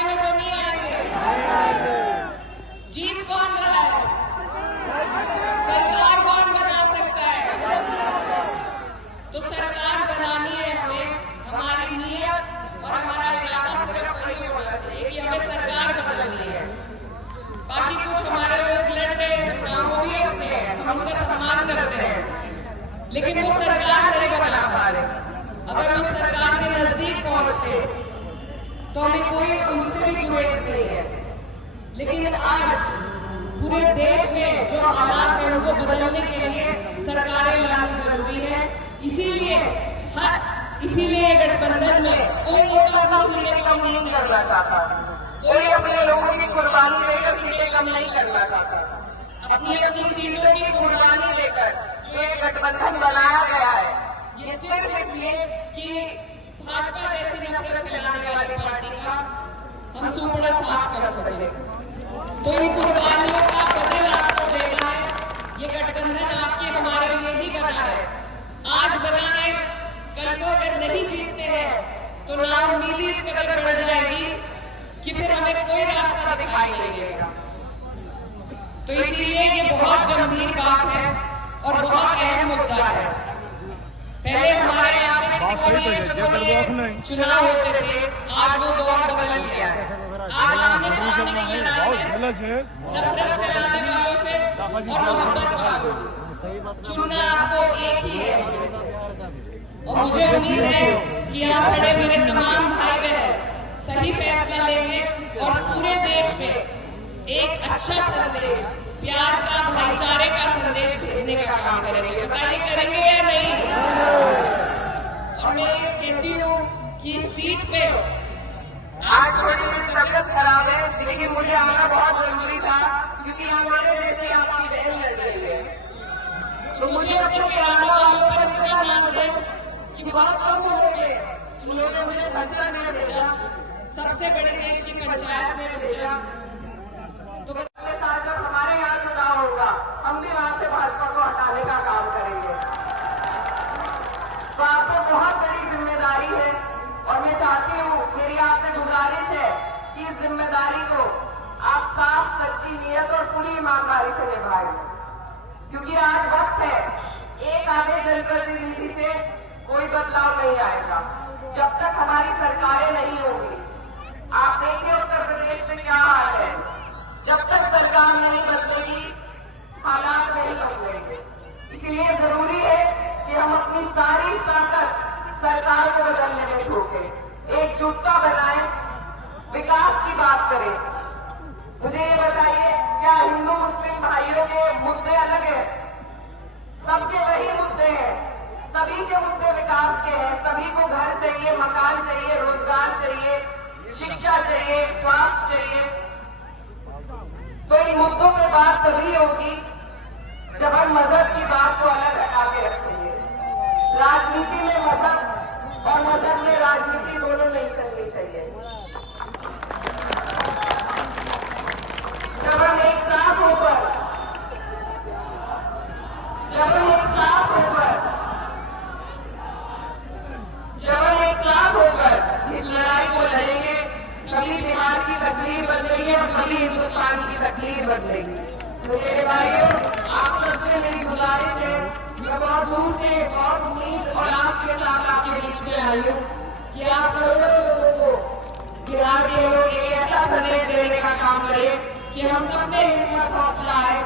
लड़ाई में तो नहीं आएंगे। जीत कौन रहा है? सरकार कौन बना सकता है? तो सरकार बनानी है हमें, हमारी नीयत और हमारा इरादा सिर्फ वही होना चाहिए कि हमें सरकार बदलनी है। बाकी कुछ हमारे लोग लड़ रहे हैं चुनाव, वो भी अपने हैं, हम उनका सम्मान करते हैं, लेकिन वो सरकार नहीं बना पा रहे। अगर हम सरकार के नजदीक पहुंचते तो हमें कोई उनसे भी गुरेज नहीं है। लेकिन आज पूरे देश में जो हालात हैं उनको बदलने के लिए सरकारें लानी जरूरी है। इसीलिए गठबंधन में कोई नेता अपनी सीटें कम नहीं करना चाहता, कोई अपने लोगों की कुर्बानी लेकर सीटें कम नहीं करना चाहता। अपनी अपनी सीटों की कुर्बानी लेकर जो ये गठबंधन बनाया गया है, ये सिर्फ इसलिए कि भाजपा जैसी नफरत फैलाने वाली पार्टी का हम सुपड़ा साफ कर सके। तो इन कुर्बानियों का बदल आपको देना है। ये गठबंधन आपके हमारे लिए ही बना है, आज बना है। कल को अगर नहीं जीतते हैं तो नाउम्मीदी इस कदर बढ़ जाएगी कि फिर हमें कोई रास्ता दिखाई नहीं देगा। तो इसीलिए ये बहुत गंभीर बात है और बहुत अहम मुद्दा है। पहले हमारे यहाँ पे चुनाव होते थे, आज वो दौर बदल गया है। आज आमने सामने की लड़ाई है, नफरत फैलाने वालों से और मोहब्बत वालों। चुनना आपको एक ही है और मुझे उम्मीद है कि यहाँ खड़े मेरे तमाम भाई बहन सही फैसला लेंगे और पूरे देश में एक अच्छा संदेश, प्यार का, भाईचारे का संदेश भेजने का काम करेंगे। बताइए करेंगे या नहीं? और मैं कहती हूँ कि इस सीट पे आज थोड़ी मेरी तबीयत खराब है, लेकिन मुझे आना बहुत जरूरी था क्योंकि हमारे जैसे आपकी बहन लड़ रही है। तो मुझे अपने किराना वालों पर इतना नाच है कि बहुत कम उम्र में उन्होंने मुझे संसद में भेजा, सबसे बड़े देश की पंचायत में भेजा। तो अगले साल जब हमारे यहाँ चुनाव होगा, हम भी वहां से भाजपा को हटाने का काम करेंगे। तो आपको बहुत बड़ी जिम्मेदारी है और मैं चाहती हूँ, मेरी आपसे गुजारिश है कि इस जिम्मेदारी को आप साफ, सच्ची नीयत और पूरी ईमानदारी से निभाएं, क्योंकि आज वक्त है। एक आधे जनप्रतिनिधि से कोई बदलाव नहीं आएगा जब तक हमारी सरकारें नहीं होंगी। आप देखिए उत्तर प्रदेश में क्या हाल है, जब तक सरकार नहीं बदलेगी हालात नहीं बदलेंगे। इसलिए जरूरी है कि हम अपनी सारी ताकत सरकार को बदलने में झोंके, एकजुटता बनाएं, विकास की बात करें। मुझे ये बताइए, क्या हिंदू मुस्लिम भाइयों के मुद्दे अलग हैं? सबके वही मुद्दे हैं, सभी के मुद्दे विकास के हैं। सभी को घर चाहिए, मकान चाहिए, रोजगार चाहिए, शिक्षा चाहिए, स्वास्थ्य चाहिए। तो इन मुद्दों पर बात तभी होगी जब हम मजहब की बात को अलग हटा के रखेंगे। राजनीति में मजहब और मजहब में राजनीति दोनों नहीं चलनी चाहिए। जब हम एक साथ होकर इस लड़ाई को लड़ेंगे, कभी बिहार की तकदीर बदलेगी और कभी हिंदुस्तान की तकदीर बदलेगी। तो मेरे भाइयों, आप सबसे मेरी गुजारिश है, मैं बहुत दूर से बहुत उम्मीद और आस के साथ आपके बीच में आई हूँ कि आप करोड़ों लोगों को, बिहार के लोग, एक ऐसा संदेश देने का काम करें कि हम सब में हिम्मत हौसला है।